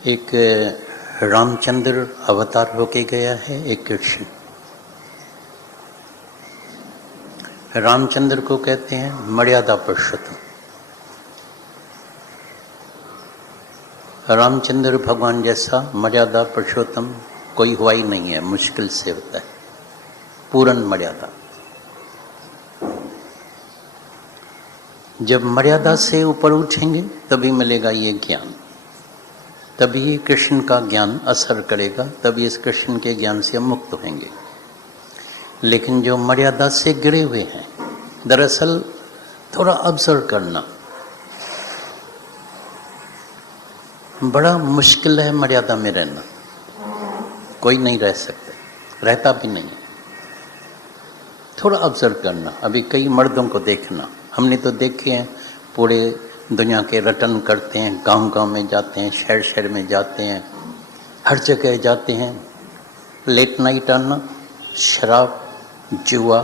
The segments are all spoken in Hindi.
एक रामचंद्र अवतार होके गया है, एक कृष्ण। रामचंद्र को कहते हैं मर्यादा पुरुषोत्तम। रामचंद्र भगवान जैसा मर्यादा पुरुषोत्तम कोई हुआ ही नहीं है, मुश्किल से होता है। पूर्ण मर्यादा। जब मर्यादा से ऊपर उठेंगे तभी मिलेगा ये ज्ञान, तभी कृष्ण का ज्ञान असर करेगा, तभी इस कृष्ण के ज्ञान से हम मुक्त होंगे। लेकिन जो मर्यादा से गिरे हुए हैं, दरअसल थोड़ा ऑब्जर्व करना, बड़ा मुश्किल है मर्यादा में रहना। कोई नहीं रह सकता, रहता भी नहीं। थोड़ा ऑब्जर्व करना। अभी कई मर्दों को देखना, हमने तो देखे हैं, पूरे दुनिया के रटन करते हैं, गांव गांव में जाते हैं, शहर शहर में जाते हैं, हर जगह जाते हैं। लेट नाइट आना, शराब, जुआ,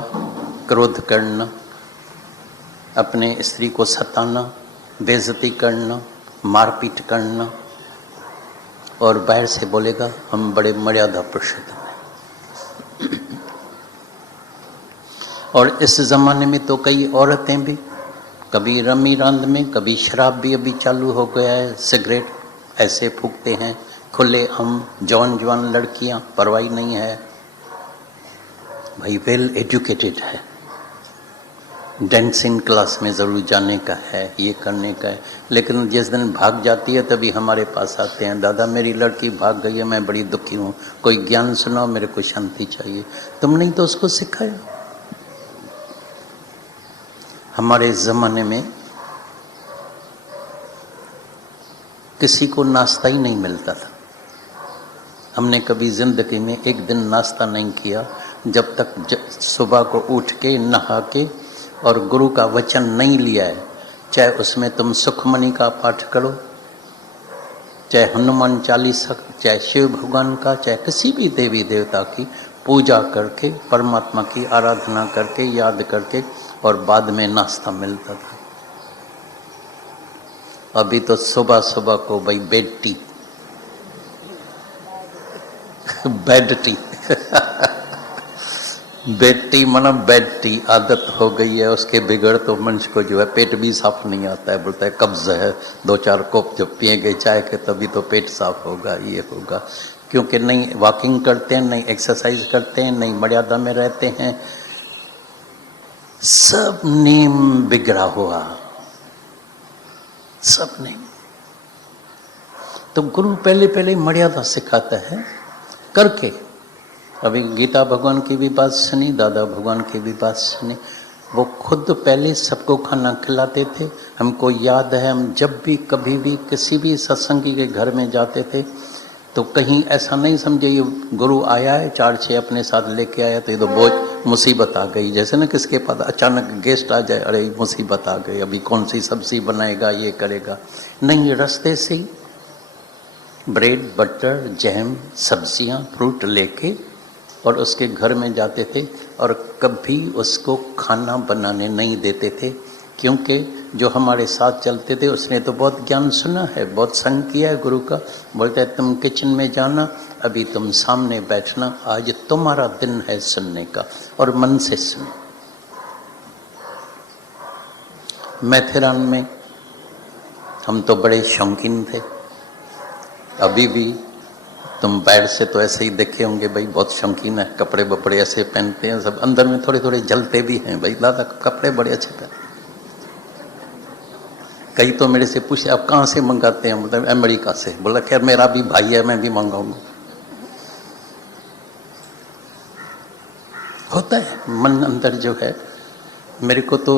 क्रोध करना, अपने स्त्री को सताना, बेइज्जती करना, मारपीट करना, और बाहर से बोलेगा हम बड़े मर्यादा पुरुषोत्तम हैं। और इस ज़माने में तो कई औरतें भी, कभी रमी रांद में, कभी शराब भी अभी चालू हो गया है, सिगरेट ऐसे फूकते हैं खुले हम, जवान जवान लड़कियां, परवाही नहीं है भाई, वेल एजुकेटेड है, डांसिंग क्लास में ज़रूर जाने का है, ये करने का है। लेकिन जिस दिन भाग जाती है तभी हमारे पास आते हैं, दादा मेरी लड़की भाग गई है, मैं बड़ी दुखी हूँ, कोई ज्ञान सुनाओ, मेरे को शांति चाहिए। तुमने तो उसको सिखाया। हमारे ज़माने में किसी को नाश्ता ही नहीं मिलता था। हमने कभी ज़िंदगी में एक दिन नाश्ता नहीं किया जब तक सुबह को उठ के नहा के और गुरु का वचन नहीं लिया है। चाहे उसमें तुम सुखमणि का पाठ करो, चाहे हनुमान चालीसा, चाहे शिव भगवान का, चाहे किसी भी देवी देवता की पूजा करके, परमात्मा की आराधना करके, याद करके, और बाद में नाश्ता मिलता था। अभी तो सुबह सुबह को भाई bed tea bed tea bed tea माना बेड टी आदत हो गई है। उसके बिगड़ तो मनुष्य को जो है पेट भी साफ नहीं आता है, बोलता है कब्ज है, 2-4 कोप जब पिएंगे चाय के तभी तो पेट साफ होगा, ये होगा। क्योंकि नहीं वॉकिंग करते हैं, नहीं एक्सरसाइज करते हैं, नहीं मर्यादा में रहते हैं, सब नेम बिगड़ा हुआ, सब नेम। तो गुरु पहले पहले मर्यादा सिखाता है करके। अभी गीता भगवान की भी बात सुनी, दादा भगवान की भी बात सुनी। वो खुद पहले सबको खाना खिलाते थे। हमको याद है, हम जब भी कभी भी किसी भी सत्संगी के घर में जाते थे तो कहीं ऐसा नहीं समझे ये गुरु आया है 4-6 अपने साथ लेके आया तो ये तो बहुत मुसीबत आ गई। जैसे ना किसके पास अचानक गेस्ट आ जाए, अरे मुसीबत आ गई, अभी कौन सी सब्जी बनाएगा, ये करेगा। नहीं, रास्ते से ही ब्रेड, बटर, जैम, सब्जियां, फ्रूट लेके और उसके घर में जाते थे, और कभी उसको खाना बनाने नहीं देते थे। क्योंकि जो हमारे साथ चलते थे उसने तो बहुत ज्ञान सुना है, बहुत संग किया है गुरु का। बोलता है तुम किचन में जाना, अभी तुम सामने बैठना, आज तुम्हारा दिन है सुनने का, और मन से सुनो। मैथेरान में हम तो बड़े शौकीन थे, अभी भी तुम बाहर से तो ऐसे ही देखे होंगे भाई, बहुत शौकीन है, कपड़े बपड़े ऐसे पहनते हैं, सब अंदर में थोड़े थोड़े जलते भी हैं भाई, दादा कपड़े बड़े अच्छे पहनते। कई तो मेरे से पूछे आप कहाँ से मंगाते हैं, मतलब अमेरिका से। बोला खैर मेरा भी भाई है, मैं भी मंगाऊंगा। होता है मन अंदर जो है। मेरे को तो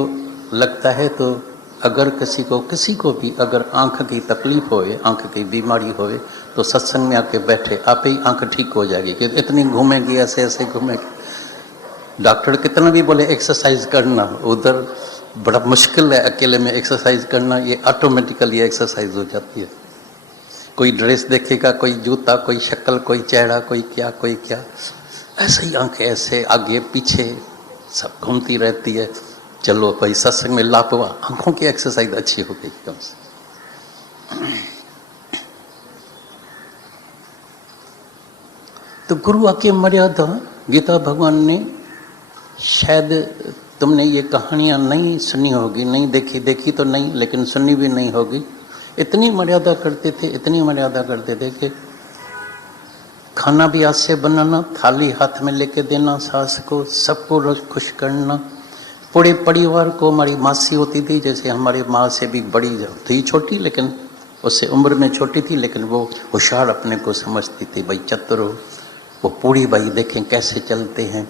लगता है, तो अगर किसी को भी अगर आंख की तकलीफ होए, आंख की बीमारी होए, तो सत्संग में आके बैठे, आप ही आंख ठीक हो जाएगी। कि इतनी घूमेगी, ऐसे ऐसे घूमेगी। डॉक्टर कितना भी बोले एक्सरसाइज करना, उधर बड़ा मुश्किल है अकेले में एक्सरसाइज करना, ये ऑटोमेटिकली एक्सरसाइज हो जाती है। कोई ड्रेस देखेगा, कोई जूता, कोई शक्ल, कोई चेहरा, कोई क्या कोई क्या, ऐसे ही आंखें ऐसे आगे पीछे सब घूमती रहती है। चलो भाई सत्संग में लाभ हुआ, आंखों की एक्सरसाइज अच्छी हो गई कम से। तो गुरु आके मर्यादा, गीता भगवान ने, शायद तुमने ये कहानियाँ नहीं सुनी होगी, नहीं देखी, देखी तो नहीं लेकिन सुनी भी नहीं होगी। इतनी मर्यादा करते थे, इतनी मर्यादा करते थे कि खाना भी हाथ से बनाना, थाली हाथ में लेके देना सास को, सबको रोज खुश करना। पूरे परिवार को, हमारी मासी होती थी, जैसे हमारी माँ से भी बड़ी थी, छोटी लेकिन उससे उम्र में छोटी थी, लेकिन वो होशियार अपने को समझती थी, भाई चतुर हो, वो पूरी भाई देखें कैसे चलते हैं।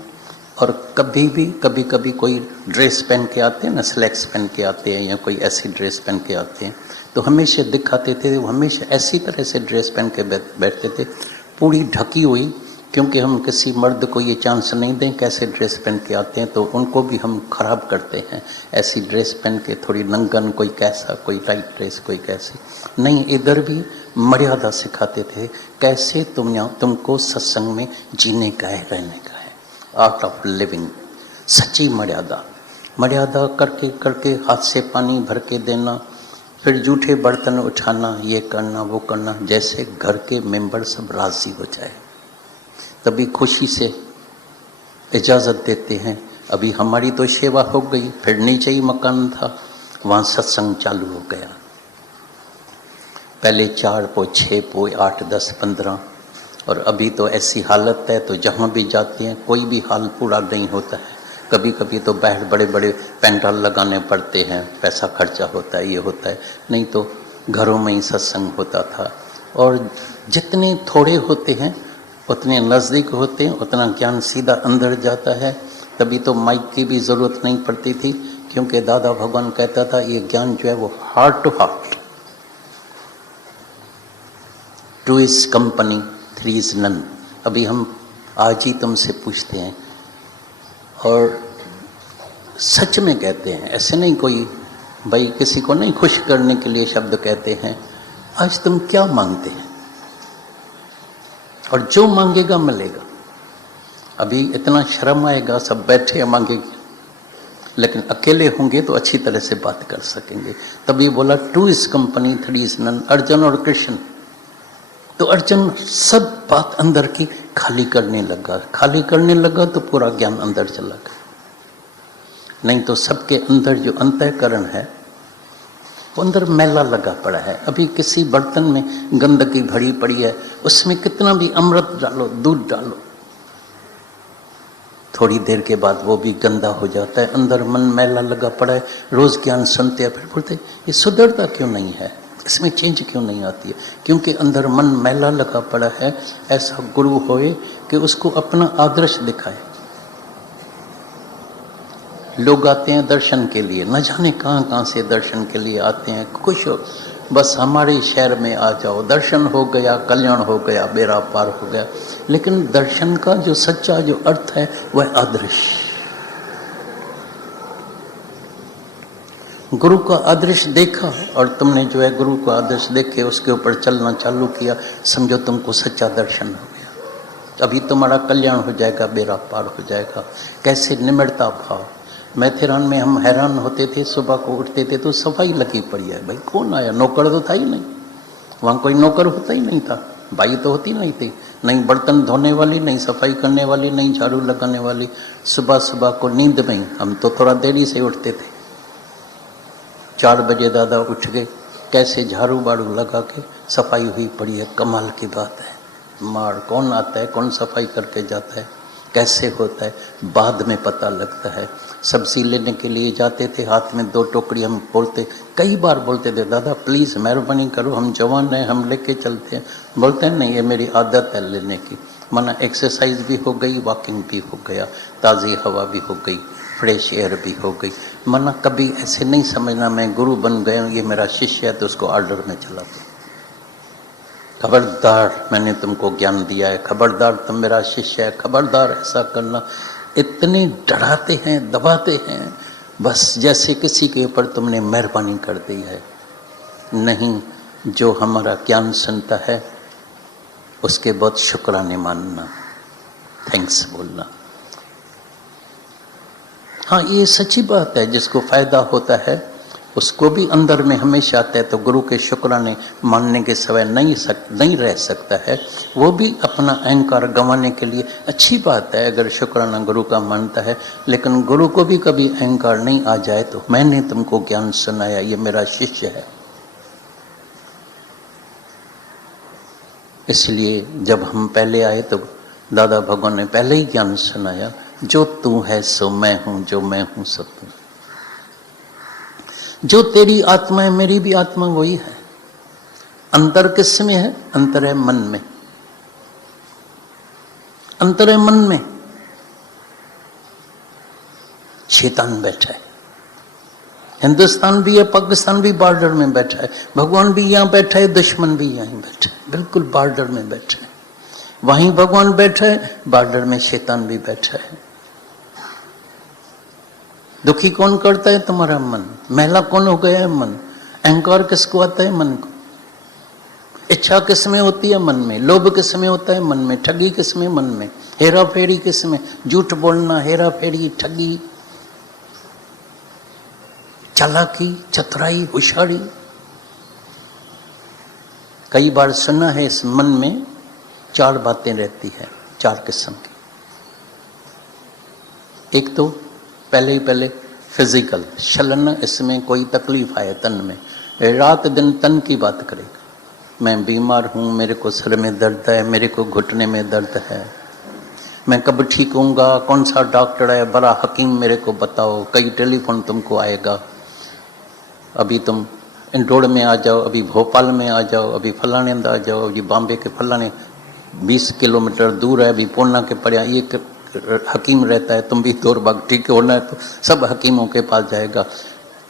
और कभी भी कभी कभी कोई ड्रेस पहन के आते हैं ना, स्लैक्स पहन के आते हैं या कोई ऐसी ड्रेस पहन के आते हैं, तो हमेशा दिखाते थे, वो हमेशा ऐसी तरह से ड्रेस पहन के बैठते थे, पूरी ढकी हुई, क्योंकि हम किसी मर्द को ये चांस नहीं दें कैसे ड्रेस पहन के आते हैं, तो उनको भी हम खराब करते हैं। ऐसी ड्रेस पहन के थोड़ी नंगन, कोई कैसा, कोई टाइट ड्रेस, कोई कैसी नहीं। इधर भी मर्यादा सिखाते थे, कैसे तुमको सत्संग में जीने का है, रहने का है, आर्ट ऑफ लिविंग, सच्ची मर्यादा। मर्यादा करके करके हाथ से पानी भर के देना, फिर जूठे बर्तन उठाना, ये करना वो करना, जैसे घर के मेंबर सब राजी हो जाए, तभी खुशी से इजाज़त देते हैं। अभी हमारी तो सेवा हो गई, फिर नीचे ही मकान था, वहाँ सत्संग चालू हो गया। पहले 4 पो, 6 पो, 8, 10, 15, और अभी तो ऐसी हालत है तो जहाँ भी जाते हैं कोई भी हाल पूरा नहीं होता है। कभी कभी तो बाहर बड़े बड़े पेंडाल लगाने पड़ते हैं, पैसा खर्चा होता है, ये होता है, नहीं तो घरों में ही सत्संग होता था। और जितने थोड़े होते हैं उतने नज़दीक होते हैं, उतना ज्ञान सीधा अंदर जाता है। तभी तो माइक की भी ज़रूरत नहीं पड़ती थी, क्योंकि दादा भगवान कहता था ये ज्ञान जो है वो heart to heart, 2 is company, 3 is none. अभी हम आज ही तुमसे पूछते हैं और सच में कहते हैं, ऐसे नहीं कोई भाई किसी को नहीं खुश करने के लिए शब्द कहते हैं, आज तुम क्या मांगते हैं, और जो मांगेगा मिलेगा। अभी इतना शर्म आएगा, सब बैठे मांगेंगे, लेकिन अकेले होंगे तो अच्छी तरह से बात कर सकेंगे। तभी बोला 2 is company, 3 is none, Arjun और कृष्ण। तो अर्जुन सब बात अंदर की खाली करने लगा, खाली करने लगा तो पूरा ज्ञान अंदर चला गया। नहीं तो सबके अंदर जो अंतःकरण है वो अंदर मैला लगा पड़ा है। अभी किसी बर्तन में गंदगी भरी पड़ी है, उसमें कितना भी अमृत डालो, दूध डालो, थोड़ी देर के बाद वो भी गंदा हो जाता है, अंदर मन मैला लगा पड़ा है। रोज ज्ञान सुनते हैं, फिर बोलते ये सुधरता क्यों नहीं है, इसमें चेंज क्यों नहीं आती है, क्योंकि अंदर मन मैला लगा पड़ा है। ऐसा गुरु होए कि उसको अपना आदर्श दिखाए। लोग आते हैं दर्शन के लिए, न जाने कहाँ कहाँ से दर्शन के लिए आते हैं, खुश हो, बस हमारे शहर में आ जाओ, दर्शन हो गया, कल्याण हो गया, बेड़ा पार हो गया। लेकिन दर्शन का जो सच्चा जो अर्थ है वह आदर्श, गुरु का आदर्श देखा और तुमने जो है गुरु का आदर्श देखे उसके ऊपर चलना चालू किया, समझो तुमको सच्चा दर्शन हो गया। अभी तुम्हारा कल्याण हो जाएगा, बेड़ा पार हो जाएगा। कैसे निम्रता भाव। मैथेरान में हम हैरान होते थे, सुबह को उठते थे तो सफाई लगी पड़ी है, भाई कौन आया, नौकर तो था ही नहीं, वहाँ कोई नौकर होता ही नहीं था, बाई तो होती नहीं थी, नहीं बर्तन धोने वाली, नहीं सफाई करने वाली, नहीं झाड़ू लगाने वाली। सुबह सुबह को नींद में, हम तो थोड़ा देरी से उठते थे, 4 बजे दादा उठ गए, कैसे झाड़ू बाड़ू लगा के सफाई हुई पड़ी है। कमाल की बात है, मार कौन आता है, कौन सफाई करके जाता है, कैसे होता है, बाद में पता लगता है। सब्जी लेने के लिए जाते थे, हाथ में 2 टोकरी, हम बोलते, कई बार बोलते थे, दादा प्लीज़ मेहरबानी करो, हम जवान हैं, हम लेके चलते हैं। बोलते हैं नहीं, ये मेरी आदत है लेने की। माना एक्सरसाइज भी हो गई, वॉकिंग भी हो गया, ताज़ी हवा भी हो गई, फ्रेश एयर भी हो गई। माना कभी ऐसे नहीं समझना मैं गुरु बन गया हूँ, ये मेरा शिष्य है तो उसको ऑर्डर में चला दो। खबरदार, मैंने तुमको ज्ञान दिया है, खबरदार तुम मेरा शिष्य है, खबरदार ऐसा करना। इतने डराते हैं, दबाते हैं, बस जैसे किसी के ऊपर तुमने मेहरबानी कर दी है। नहीं, जो हमारा ज्ञान सुनता है उसके बहुत शुक्राने मानना, थैंक्स बोलना। हाँ, ये सच्ची बात है, जिसको फायदा होता है उसको भी अंदर में हमेशा आता है, तो गुरु के शुक्राने मानने के सिवाय नहीं रह सकता है। वो भी अपना अहंकार गंवाने के लिए अच्छी बात है अगर शुक्राना गुरु का मानता है, लेकिन गुरु को भी कभी अहंकार नहीं आ जाए तो मैंने तुमको ज्ञान सुनाया, ये मेरा शिष्य है। इसलिए जब हम पहले आए तो दादा भगवान ने पहले ही ज्ञान सुनाया, जो तू है सो मैं हूं, जो मैं हूं सो तू। जो तेरी आत्मा है मेरी भी आत्मा वही है। अंतर किस में है? अंतर है मन में, अंतर है मन में। शैतान बैठा है, हिंदुस्तान भी है, पाकिस्तान भी बॉर्डर में बैठा है, भगवान भी यहां बैठा है, दुश्मन भी यहीं बैठा है, बिल्कुल बॉर्डर में बैठा है। वहीं भगवान बैठा है, बॉर्डर में शैतान भी बैठा है। दुखी कौन करता है? तुम्हारा मन। मैला कौन हो गया है? मन। अहंकार किसको आता है? मन को। इच्छा किस में होती है? मन में। लोभ किस में होता है? मन में। ठगी किस में? मन में। हेरा फेरी किस में? झूठ बोलना, हेरा फेरी, ठगी, चालाकी, चतुराई, होशियारी। कई बार सुना है इस मन में 4 बातें रहती है, 4 किस्म की। एक तो पहले फिजिकल छलन, इसमें कोई तकलीफ आए तन में, रात दिन तन की बात करेगा। मैं बीमार हूँ, मेरे को सिर में दर्द है, मेरे को घुटने में दर्द है, मैं कब ठीक होऊंगा, कौन सा डॉक्टर है, बड़ा हकीम मेरे को बताओ। कई टेलीफोन तुमको आएगा, अभी तुम इंदौर में आ जाओ, अभी भोपाल में आ जाओ, अभी फलाने अंदर आ जाओ, अभी बॉम्बे के फलाने 20 किलोमीटर दूर है, अभी पूना के पड़े ये हकीम रहता है, तुम भी दौड़ भाग ठीक होना है तो सब हकीमों के पास जाएगा।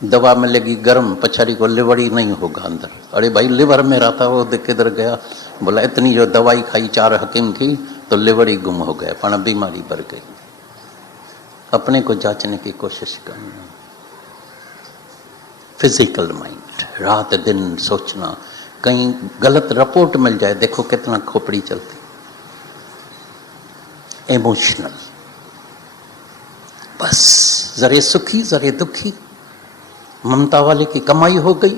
दवा मिलेगी गर्म, पछाड़ी को लिवर ही नहीं होगा अंदर। अरे भाई लिवर में रहा था वो, किधर गया? बोला इतनी जो दवाई खाई 4 हकीम की तो लिवर ही गुम हो गया, पर बीमारी बढ़ गई। अपने को जांचने की कोशिश करना। फिजिकल माइंड, रात दिन सोचना, कहीं गलत रिपोर्ट मिल जाए, देखो कितना खोपड़ी चलती। इमोशनल, बस जरे सुखी जरे दुखी। ममता वाले की कमाई हो गई,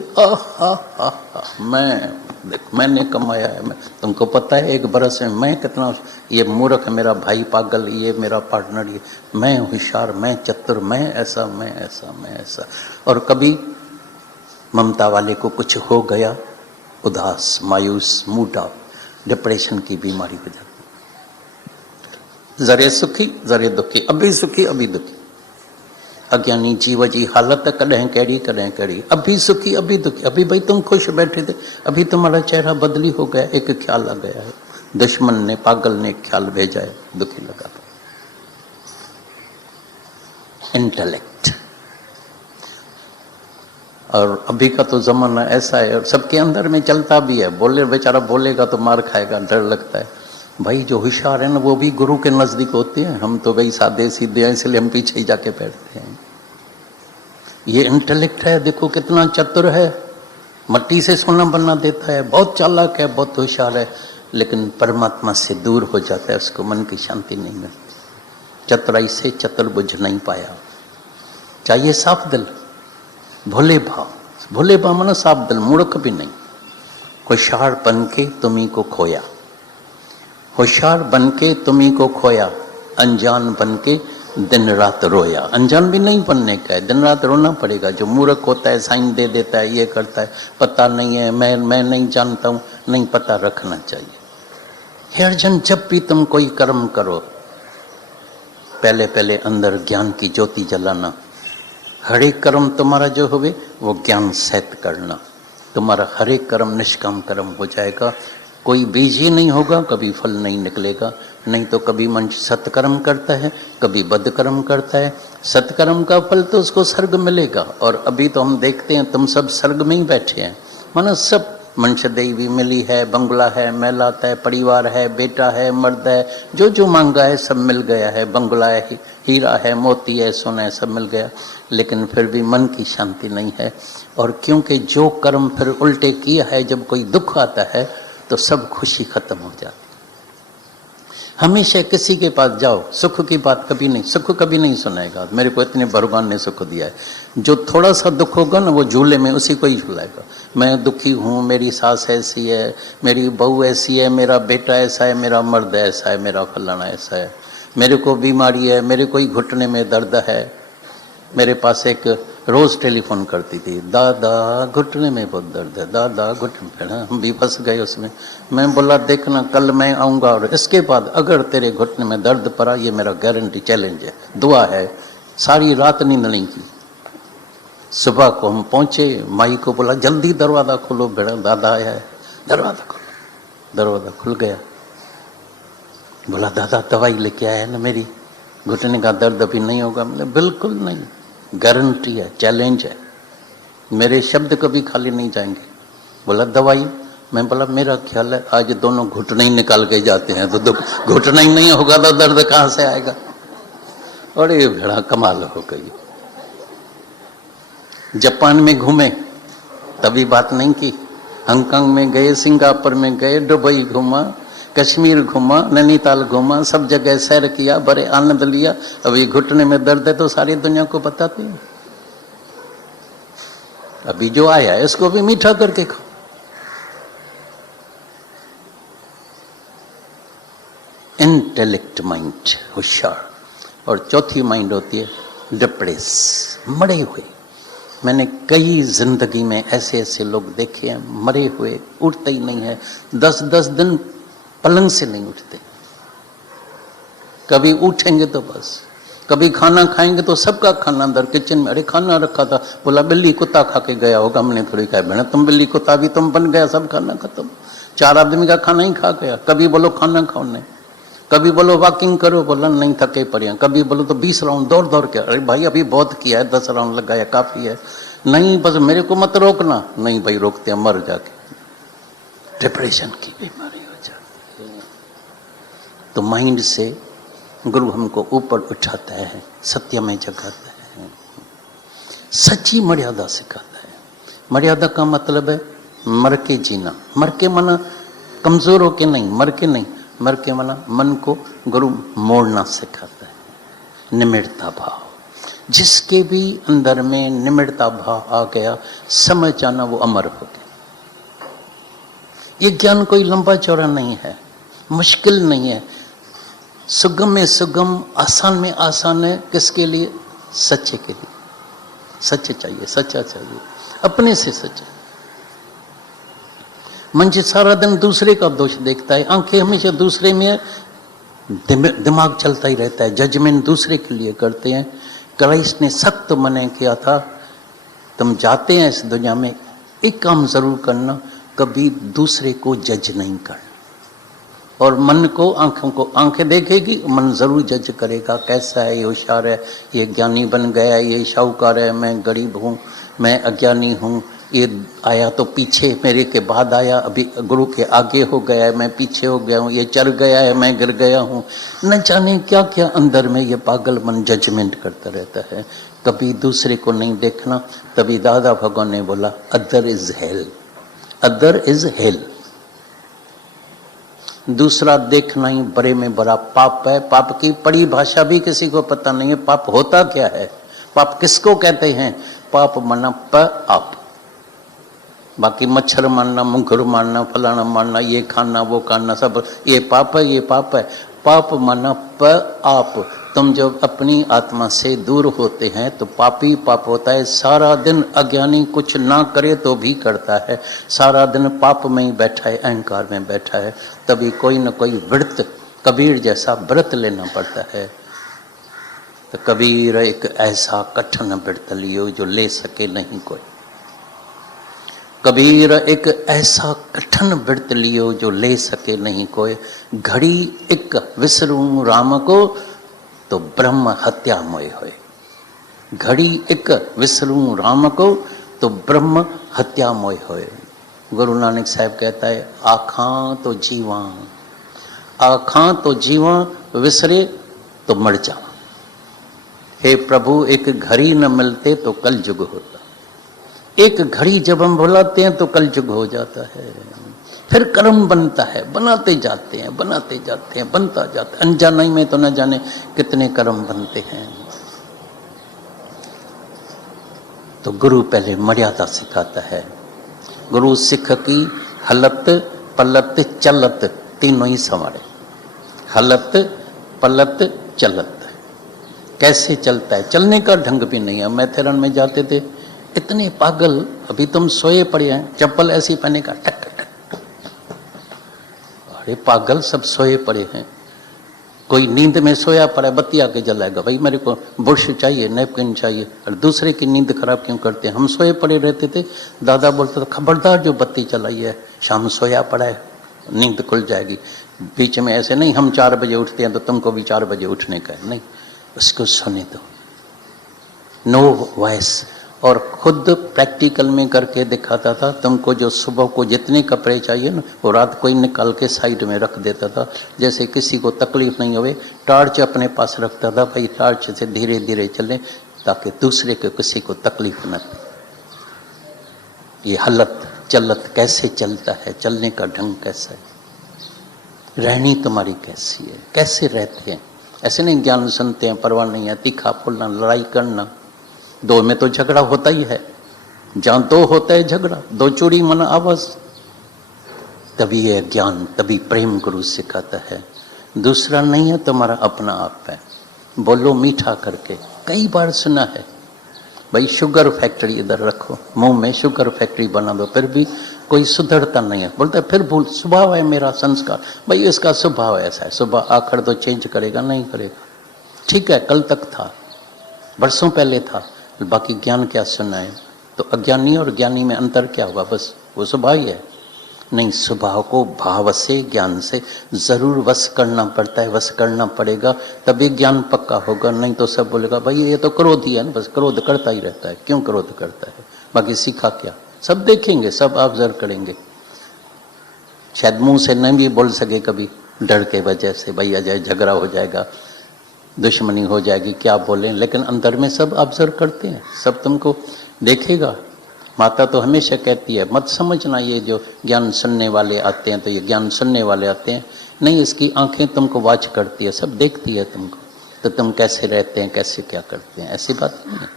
मैंने कमाया है, तुमको पता है 1 बरस में मैं कितना, ये मूर्ख मेरा भाई पागल, ये मेरा पार्टनर, ये मैं होशियार, मैं चतुर, मैं ऐसा, मैं ऐसा, मैं ऐसा। और कभी ममता वाले को कुछ हो गया, उदास, मायूस, मूड ऑफ, डिप्रेशन की बीमारी हो जाती। जरे सुखी जरे दुखी, अभी सुखी अभी दुखी। अज्ञानी जीव जी हालत कॾहिं कहिड़ी कॾहिं कहिड़ी, अभी सुखी अभी दुखी। अभी भाई तुम खुश बैठे थे, अभी तुम्हारा चेहरा बदली हो गया, एक ख्याल आ गया है, दुश्मन ने, पागल ने ख्याल भेजा है, दुखी लगा। इंटेलेक्ट। और अभी का तो जमाना ऐसा है, और सबके अंदर में चलता भी है, बोले बेचारा बोलेगा तो मार खाएगा, डर लगता है। भाई जो होशियार है ना वो भी गुरु के नजदीक होते हैं, हम तो भाई सादे सीधे हैं, इसलिए हम पीछे ही जाके बैठते हैं। ये इंटेलेक्ट है, देखो कितना चतुर है, मट्टी से सोना बना देता है, बहुत चालाक है, बहुत होशियार है, लेकिन परमात्मा से दूर हो जाता है, उसको मन की शांति नहीं मिलती। चतुराई से चतुर्भुज नहीं पाया। चाहिए साफ दिल, भोले भाव। भोले भाव माना साफ दिल, मूर्ख भी नहीं। होशियार बन के तुम्ही को खोया, होशियार बन के तुम्ही को खोया, अनजान बन के दिन रात रोया। अनजान भी नहीं बनने का है, दिन रात रोना पड़ेगा। जो मूर्ख होता है साइन दे देता है, ये करता है, पता नहीं है, मैं नहीं जानता हूँ, नहीं पता रखना चाहिए। हे अर्जुन, जब भी तुम कोई कर्म करो, पहले अंदर ज्ञान की ज्योति जलाना। हर एक कर्म तुम्हारा जो होवे वो ज्ञान सहित करना, तुम्हारा हर एक कर्म निष्काम कर्म हो जाएगा। कोई बीज ही नहीं होगा, कभी फल नहीं निकलेगा। नहीं तो कभी मनुष्य सत्कर्म करता है, कभी बदकर्म करता है, सत्कर्म का फल तो उसको स्वर्ग मिलेगा। और अभी तो हम देखते हैं तुम सब स्वर्ग में ही बैठे हैं, मानो सब मनुष्य देवी मिली है, बंगला है, महलात है, परिवार है, बेटा है, मर्द है, जो जो मांगा है सब मिल गया है, बंगला है, हीरा है, मोती है, सोना है, सब मिल गया, लेकिन फिर भी मन की शांति नहीं है। और क्योंकि जो कर्म फिर उल्टे किया है, जब कोई दुख आता है तो सब खुशी खत्म हो जाती। हमेशा किसी के पास जाओ, सुख की बात कभी नहीं, सुख कभी नहीं सुनाएगा। मेरे को इतने भगवान ने सुख दिया है। जो थोड़ा सा दुख होगा ना वो झूले में उसी को ही झूलाएगा। मैं दुखी हूँ, मेरी सास ऐसी है, मेरी बहू ऐसी है, मेरा बेटा ऐसा है, मेरा मर्द ऐसा है, मेरा फलाना ऐसा है, मेरे को बीमारी है, मेरे को ही घुटने में दर्द है। मेरे पास एक रोज़ टेलीफोन करती थी, दादा घुटने में बहुत दर्द है, दादा घुटने में। हम भी फंस गए उसमें। मैं बोला देखना कल मैं आऊँगा और इसके बाद अगर तेरे घुटने में दर्द पड़ा, ये मेरा गारंटी चैलेंज है, दुआ है। सारी रात नींद नहीं की। सुबह को हम पहुँचे, माई को बोला जल्दी दरवाज़ा खोलो, बेड़ा दादा आया है, दरवाज़ा खोलो। दरवाज़ा खुल गया। बोला दादा दवाई लेके आया है ना, मेरी घुटने का दर्द अभी नहीं होगा। मतलब बिल्कुल नहीं, गारंटी है, चैलेंज है, मेरे शब्द कभी खाली नहीं जाएंगे। बोला दवाई? मैं बोला मेरा ख्याल है आज दोनों घुटने ही निकाल के जाते हैं, तो घुटना ही नहीं होगा तो दर्द कहाँ से आएगा। और ये बड़ा कमाल हो गई। जापान में घूमे तभी बात नहीं की, हांगकांग में गए, सिंगापुर में गए, दुबई घूमा, कश्मीर घूमा, नैनीताल घूमा, सब जगह सैर किया, बड़े आनंद लिया। अभी घुटने में दर्द है तो सारी दुनिया को बताते हैं। अभी जो आया है इसको भी मीठा करके खाओ। इंटेलेक्ट माइंड, होशियार। और चौथी माइंड होती है डिप्रेस, मरे हुए। मैंने कई जिंदगी में ऐसे ऐसे लोग देखे हैं मरे हुए, उठते ही नहीं है, 10-10 दिन पलंग से नहीं उठते। कभी उठेंगे तो बस, कभी खाना खाएंगे तो सबका खाना अंदर किचन में, अरे खाना रखा था, बोला बिल्ली कुत्ता खा के गया होगा। हमने थोड़ी कहा बहना तुम बिल्ली कुत्ता भी तुम बन गया, सब खाना खत्म, 4 आदमी का खाना ही खा गया। कभी बोलो खाना खाओ नहीं, कभी बोलो वॉकिंग करो, बोला नहीं थके पड़े। कभी बोलो तो 20 राउंड दौड़ दौड़ के, अरे भाई अभी बहुत किया है, 10 राउंड लगाया काफी है। नहीं बस मेरे को मत रोकना, नहीं भाई रोकते हैं मर जाके। डिप्रेशन की बीमारी हो जाती है। तो माइंड से गुरु हमको ऊपर उठाता है, सत्य में जगाता है, सच्ची मर्यादा सिखाता है। मर्यादा का मतलब है मर के जीना। मर के मना कमजोर होके नहीं, मर के नहीं, मर के मना मन को गुरु मोड़ना सिखाता है। निमिड़ता भाव, जिसके भी अंदर में निमिड़ता भाव आ गया, समझ जाना वो अमर हो गया। ये ज्ञान कोई लंबा चौड़ा नहीं है, मुश्किल नहीं है, सुगम में सुगम, आसान में आसान है। किसके लिए? सच्चे के लिए। सच्चे चाहिए, सच्चा चाहिए, अपने से सच्चा। मन सारा दिन दूसरे का दोष देखता है, आंखें हमेशा दूसरे में, दिमाग चलता ही रहता है, जजमेंट दूसरे के लिए करते हैं। क्राइस्ट ने सख्त मना किया था, तुम जाते हैं इस दुनिया में, एक काम जरूर करना, कभी दूसरे को जज नहीं करना। और मन को, आंखों को, आंखें देखेगी, मन जरूर जज करेगा, कैसा है, ये होशियार है, ये ज्ञानी बन गया है, ये शाहूकार है, मैं गरीब हूँ, मैं अज्ञानी हूँ, ये आया तो पीछे मेरे के बाद आया, अभी गुरु के आगे हो गया है, मैं पीछे हो गया हूँ, ये चढ़ गया है, मैं गिर गया हूँ। न जाने क्या क्या अंदर में ये पागल मन जजमेंट करता रहता है, कभी दूसरे को नहीं देखना। तभी दादा भगवान ने बोला other is hello, other is hello. दूसरा देखना ही बड़े में बड़ा पाप है। पाप की परिभाषा भी किसी को पता नहीं है, पाप होता क्या है, पाप किसको कहते हैं? पाप मना प आप, बाकी मच्छर मारना, मुंगरू मारना, फलाना मारना, ये खाना वो खाना, सब ये पाप है, ये पाप है। पाप माना प आप। तुम जब अपनी आत्मा से दूर होते हैं तो पापी पाप होता है। सारा दिन अज्ञानी कुछ ना करे तो भी करता है, सारा दिन पाप में ही बैठा है, अहंकार में बैठा है। तभी कोई न कोई व्रत, कबीर जैसा व्रत लेना पड़ता है। तो कबीर एक ऐसा कठिन व्रत लियो जो ले सके नहीं कोई। कबीर एक ऐसा कठिन व्रत लियो जो ले सके नहीं कोई। घड़ी एक विसरूं राम को तो ब्रह्म हत्या मोय होए। घड़ी एक विसरूं राम को तो ब्रह्म हत्या मोय होए। गुरु नानक साहब कहता है आखां तो जीवा, आखां तो जीवा, विसरे तो मर जावा। हे प्रभु, एक घड़ी न मिलते तो कल युग होता। एक घड़ी जब हम भुलाते हैं तो कल युग हो जाता है। फिर कर्म बनता है, बनाते जाते हैं, बनाते जाते हैं, बनता जाता है। अनजाने में तो न जाने कितने कर्म बनते हैं। तो गुरु पहले मर्यादा सिखाता है। गुरु सिख की हलत पलत चलत तीनों ही संवारे। हलत पलत चलत, कैसे चलता है, चलने का ढंग भी नहीं है। मैथेरन में जाते थे, इतने पागल, अभी तुम सोए पड़े हैं, चप्पल ऐसी पहने का टक टक टक, अरे पागल सब सोए पड़े हैं। कोई नींद में सोया पड़ा, बत्ती आके जलाएगा, भाई मेरे को बुरश चाहिए, नैपकिन चाहिए, और दूसरे की नींद खराब क्यों करते हैं। हम सोए पड़े रहते थे, दादा बोलता था खबरदार जो बत्ती चलाई है, शाम सोया पड़ा है, नींद खुल जाएगी। बीच में ऐसे नहीं हम 4 बजे उठते हैं तो तुमको भी 4 बजे उठने का है, नहीं, उसको सोने दो, नो वॉइस। और खुद प्रैक्टिकल में करके दिखाता था। तुमको जो सुबह को जितने कपड़े चाहिए ना, वो रात को ही निकाल के साइड में रख देता था, जैसे किसी को तकलीफ नहीं होवे। टॉर्च अपने पास रखता था, भाई टॉर्च से धीरे धीरे चले ताकि दूसरे को किसी को तकलीफ न हो। ये हलत चलत कैसे चलता है, चलने का ढंग कैसा है, रहनी तुम्हारी कैसी है, कैसे रहते हैं। ऐसे नहीं ज्ञान सुनते हैं, परवाह नहीं है, तीखा बोलना, लड़ाई करना, दो में तो झगड़ा होता ही है। जहां दो होता है झगड़ा, दो चूड़ी मन आवाज, तभी है ज्ञान, तभी प्रेम गुरु सिखाता है। दूसरा नहीं है, तुम्हारा अपना आप है। बोलो मीठा करके, कई बार सुना है, भाई शुगर फैक्ट्री इधर रखो, मुंह में शुगर फैक्ट्री बना दो, फिर भी कोई सुधरता नहीं है। बोलता है फिर भूल, स्वभाव है मेरा, संस्कार, भाई इसका स्वभाव ऐसा है, सुबह आकर तो चेंज करेगा नहीं करेगा। ठीक है, कल तक था, वर्षों पहले था, बाकी ज्ञान क्या सुना है। तो अज्ञानी और ज्ञानी में अंतर क्या होगा, बस वो स्वभाव ही है। नहीं, स्वभाव को भाव से, ज्ञान से जरूर वश करना पड़ता है, वश करना पड़ेगा, तभी ज्ञान पक्का होगा। नहीं तो सब बोलेगा भाई ये तो क्रोध ही है ना, बस क्रोध करता ही रहता है, क्यों क्रोध करता है, बाकी सीखा क्या। सब देखेंगे, सब ऑब्जर्व करेंगे, शायद मुंह से नहीं भी बोल सके कभी, डर के वजह से, भाई अजय झगड़ा हो जाएगा, दुश्मनी हो जाएगी, क्या बोलें, लेकिन अंदर में सब ऑब्जर्व करते हैं, सब तुमको देखेगा। माता तो हमेशा कहती है मत समझना ये जो ज्ञान सुनने वाले आते हैं तो ये ज्ञान सुनने वाले आते हैं, नहीं, इसकी आंखें तुमको वॉच करती है, सब देखती है तुमको, तो तुम कैसे रहते हैं, कैसे क्या करते हैं, ऐसी बात नहीं है।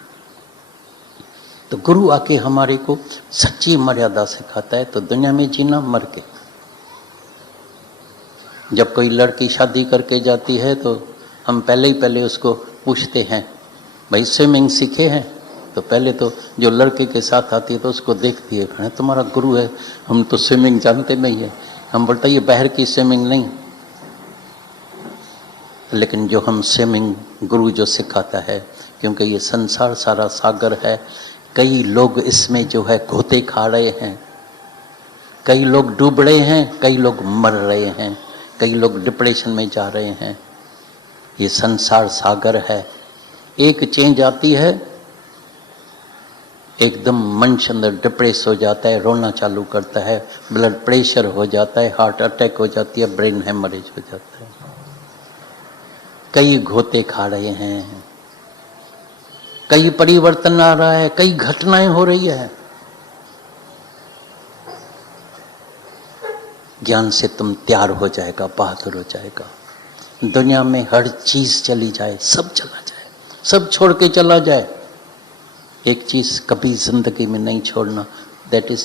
तो गुरु आके हमारे को सच्ची मर्यादा सिखाता है। तो दुनिया में जीना मर के, जब कोई लड़की शादी करके जाती है तो हम पहले उसको पूछते हैं भाई स्विमिंग सीखे हैं, तो पहले तो जो लड़के के साथ आती है तो उसको देखती है, तुम्हारा गुरु है, हम तो स्विमिंग जानते नहीं है। हम बोलते ये बाहर की स्विमिंग नहीं, लेकिन जो हम स्विमिंग गुरु जो सिखाता है, क्योंकि ये संसार सारा सागर है, कई लोग इसमें जो है घोते खा रहे हैं, कई लोग डूब रहे हैं, कई लोग मर रहे हैं, कई लोग डिप्रेशन में जा रहे हैं। ये संसार सागर है, एक चेंज आती है, एकदम मनुष्य अंदर डिप्रेस हो जाता है, रोना चालू करता है, ब्लड प्रेशर हो जाता है, हार्ट अटैक हो जाती है, ब्रेन हेमरेज हो जाता है। कई घोते खा रहे हैं, कई परिवर्तन आ रहा है, कई घटनाएं हो रही है। ज्ञान से तुम तैयार हो जाएगा, बहादुर हो जाएगा। दुनिया में हर चीज चली जाए, सब चला जाए, सब छोड़ के चला जाए, एक चीज कभी जिंदगी में नहीं छोड़ना, दैट इज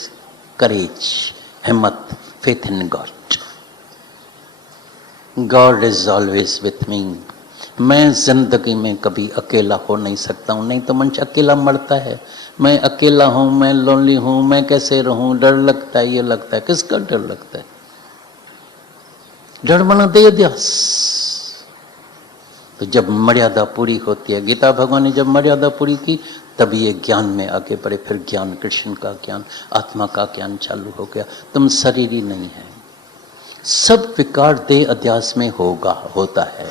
करेज, हिम्मत, faith in God. God is always with me. मैं जिंदगी में कभी अकेला हो नहीं सकता हूँ, नहीं तो मनुष्य अकेला मरता है। मैं अकेला हूँ, मैं लोनली हूँ, मैं कैसे रहूँ, डर लगता है, ये लगता है, किसका डर लगता है, डर बना दे अध्यास। तो जब मर्यादा पूरी होती है, गीता भगवान ने जब मर्यादा पूरी की तभी ये ज्ञान में आगे बढ़े, फिर ज्ञान, कृष्ण का ज्ञान, आत्मा का ज्ञान चालू हो गया। तुम शरीर ही नहीं है, सब विकार देह अध्यास में होता है।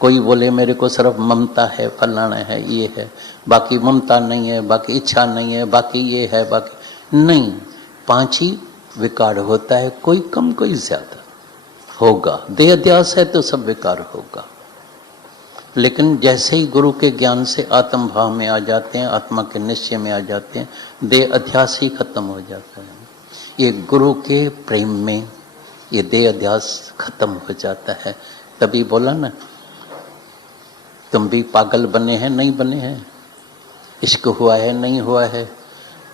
कोई बोले मेरे को सिर्फ ममता है, फलाना है, ये है, बाकी ममता नहीं है, बाकी इच्छा नहीं है, बाकी ये है, बाकी नहीं, 5 ही विकार होता है, कोई कम कोई ज्यादा होगा। देह अध्यास है तो सब विकार होगा। लेकिन जैसे ही गुरु के ज्ञान से आत्म भाव में आ जाते हैं, आत्मा के निश्चय में आ जाते हैं, देह अध्यास ही खत्म हो जाता है। ये गुरु के प्रेम में ये देह अध्यास खत्म हो जाता है। तभी बोला ना, तुम भी पागल बने हैं नहीं बने हैं, इश्क हुआ है नहीं हुआ है,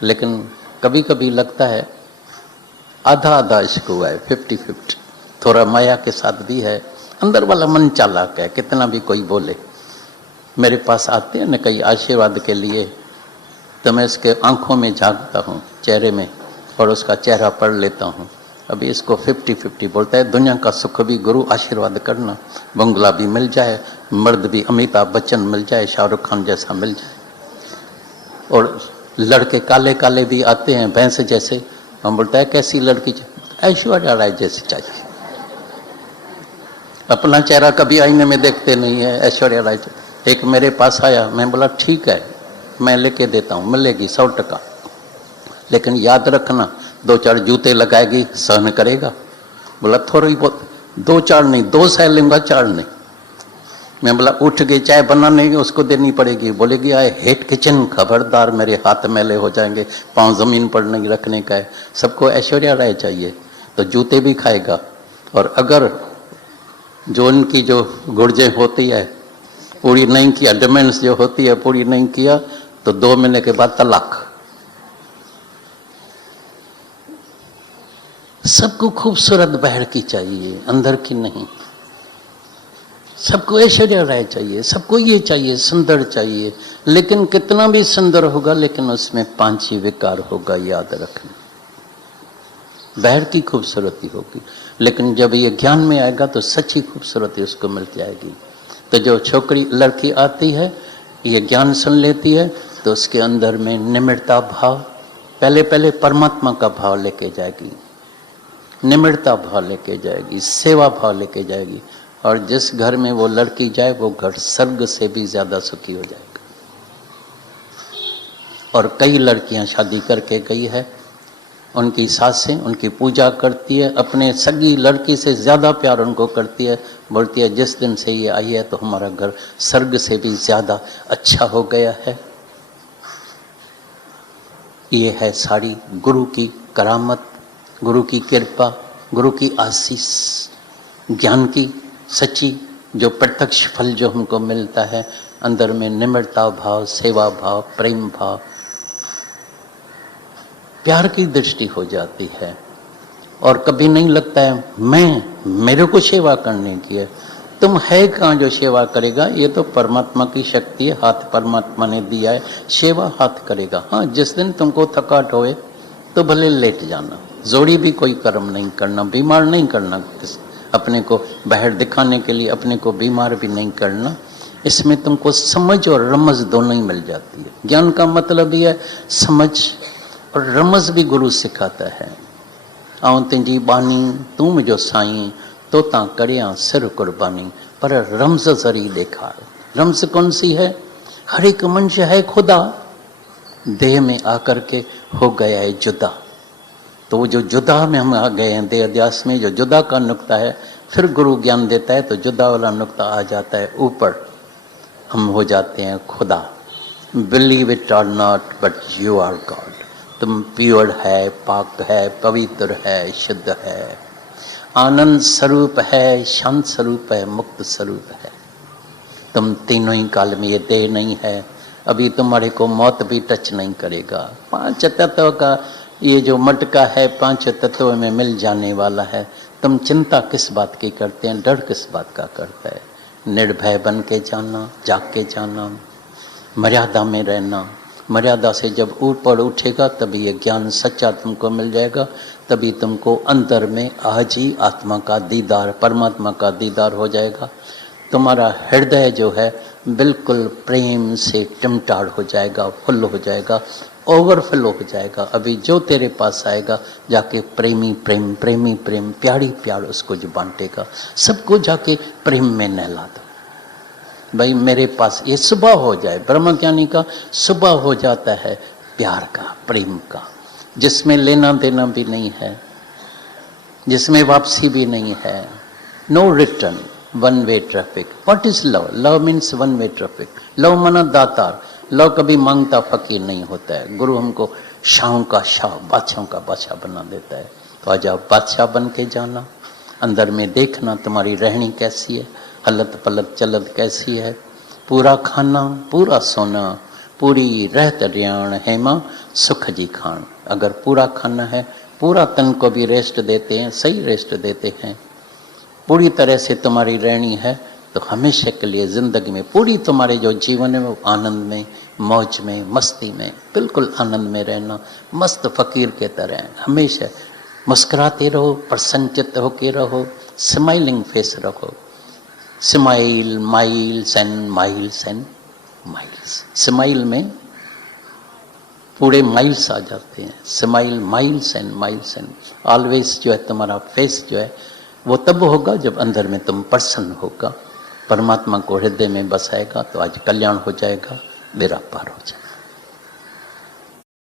लेकिन कभी कभी लगता है आधा आधा इश्क हुआ है, 50-50, थोड़ा माया के साथ भी है। अंदर वाला मन चालाक है, कितना भी कोई बोले। मेरे पास आते हैं न कई आशीर्वाद के लिए, तो मैं इसके आंखों में झांकता हूँ, चेहरे में, और उसका चेहरा पढ़ लेता हूँ। अभी इसको 50-50 बोलता है। दुनिया का सुख भी गुरु आशीर्वाद करना, बंगला भी मिल जाए, मर्द भी अमिताभ बच्चन मिल जाए, शाहरुख खान जैसा मिल जाए, और लड़के काले काले भी आते हैं भैंस जैसे। हम बोलता है कैसी लड़की चाहिए? ऐश्वर्या राय जैसी चाहिए। अपना चेहरा कभी आईने में देखते नहीं है, ऐश्वर्या राय। एक मेरे पास आया, मैं बोला ठीक है मैं लेके देता हूँ, मिलेगी 100%, लेकिन याद रखना 2-4 जूते लगाएगी, सहन करेगा? बोला थोड़ी बहुत, 2-4 नहीं, 2 सह लूंगा, 4 नहीं। मैं बोला उठ गई चाय बनाने की, उसको देनी पड़ेगी। बोलेगी आई हेट किचन, खबरदार मेरे हाथ मैले हो जाएंगे, पाँव जमीन पर नहीं रखने का है। सबको ऐश्वर्या राय चाहिए, तो जूते भी खाएगा। और अगर जो उनकी जो गुर्जें होती है पूरी नहीं किया, डिमांड्स जो होती है पूरी नहीं किया, तो 2 महीने के बाद तलाक। सबको खूबसूरत बाहर की चाहिए, अंदर की नहीं। सबको ऐश्वर्या राय चाहिए, सबको ये चाहिए, सुंदर चाहिए, लेकिन कितना भी सुंदर होगा लेकिन उसमें 5 ही विकार होगा, याद रखना। बाहर की खूबसूरती होगी, लेकिन जब ये ज्ञान में आएगा तो सच्ची खूबसूरती उसको मिल जाएगी। तो जो छोकरी लड़की आती है, ये ज्ञान सुन लेती है, तो उसके अंदर में निम्रता भाव, पहले पहले परमात्मा का भाव लेके जाएगी, निम्रता भाव लेके जाएगी, सेवा भाव लेके जाएगी, और जिस घर में वो लड़की जाए वो घर स्वर्ग से भी ज्यादा सुखी हो जाएगा। और कई लड़कियां शादी करके गई है, उनकी सासें उनकी पूजा करती है, अपने सगी लड़की से ज्यादा प्यार उनको करती है, बोलती है जिस दिन से ये आई है तो हमारा घर स्वर्ग से भी ज्यादा अच्छा हो गया है। ये है सारी गुरु की करामत, गुरु की कृपा, गुरु की आशीष, ज्ञान की सच्ची जो प्रत्यक्ष फल जो हमको मिलता है। अंदर में निम्रता भाव, सेवा भाव, प्रेम भाव, प्यार की दृष्टि हो जाती है। और कभी नहीं लगता है मेरे को सेवा करने की है। तुम है कहाँ जो सेवा करेगा? ये तो परमात्मा की शक्ति है, हाथ परमात्मा ने दिया है, सेवा हाथ करेगा। हाँ, जिस दिन तुमको थकाट होए तो भले लेट जाना, जोड़ी भी कोई कर्म नहीं करना, बीमार नहीं करना, अपने को बाहर दिखाने के लिए अपने को बीमार भी नहीं करना। इसमें तुमको समझ और रमज दोनों ही मिल जाती है। ज्ञान का मतलब ही है समझ, और रमज भी गुरु सिखाता है। आऊं तुझी बानी तू मुझो साईं, तो ता करिया सिर कुर्बानी, पर रमज जरी देखा। रमज कौन सी है? हर एक मनुष्य है खुदा, देह में आकर के हो गया है जुदा। तो वो जो जुदा में हम आ गए हैं, देह अध्यास में जो जुदा का नुक्ता है, फिर गुरु ज्ञान देता है तो जुदा वाला नुक्ता आ जाता है ऊपर, हम हो जाते हैं खुदा। बिलीव इट और not but you are God. तुम प्योर है, पाक है, पवित्र है, शुद्ध है, आनंद स्वरूप है, शांत स्वरूप है, मुक्त स्वरूप है। तुम तीनों ही काल में, ये देह नहीं है, अभी तुम्हारे को मौत भी टच नहीं करेगा। 5 तत्व का ये जो मटका है 5 तत्वों में मिल जाने वाला है। तुम चिंता किस बात की करते हैं? डर किस बात का करता है? निर्भय बन के जाना, जाग के जाना, मर्यादा में रहना। मर्यादा से जब ऊपर उठेगा तभी ये ज्ञान सच्चा तुमको मिल जाएगा। तभी तुमको अंदर में आज ही आत्मा का दीदार, परमात्मा का दीदार हो जाएगा। तुम्हारा हृदय जो है बिल्कुल प्रेम से टिमटाड़ हो जाएगा, फुल हो जाएगा, ओवरफ्लो हो जाएगा। अभी जो तेरे पास आएगा जाके प्रेमी प्रेम, प्रेमी प्रेम, प्यारी प्यार उसको जो बांटेगा। सबको जाके प्रेम में नहला दो। भाई मेरे पास ये सुबह हो जाए, ब्रह्मज्ञानी का सुबह हो जाता है प्यार का, प्रेम का, जिसमें लेना देना भी नहीं है, जिसमें वापसी भी नहीं है। No return, one way traffic. What is love? Love means one way traffic. Love माना दातार। लव कभी मांगता फकीर नहीं होता है। गुरु हमको शाहों का शाह, बादशाहों का बादशाह बना देता है। तो आज आप बादशाह बन के जाना, अंदर में देखना तुम्हारी रहनी कैसी है, हलत पलत चलत कैसी है। पूरा खाना पूरा सोना, पूरी रहत रियाण हेमा सुख जी खान। अगर पूरा खाना है, पूरा तन को भी रेस्ट देते हैं, सही रेस्ट देते हैं, पूरी तरह से तुम्हारी रहनी है, तो हमेशा के लिए ज़िंदगी में पूरी तुम्हारे जो जीवन है वो आनंद में, मौज में, मस्ती में, बिल्कुल आनंद में रहना, मस्त फ़कीर के तरह हमेशा मुस्कुराते रहो, प्रसन्नचित्त होके रहो, स्माइलिंग फेस रखो। Smile miles and miles and miles, smile में पूरे माइल्स आ जाते हैं। Smile miles and miles and always जो है तुम्हारा फेस जो है वो तब होगा जब अंदर में तुम प्रसन्न होगा, परमात्मा को हृदय में बसाएगा, तो आज कल्याण हो जाएगा, बेड़ा पार हो जाएगा।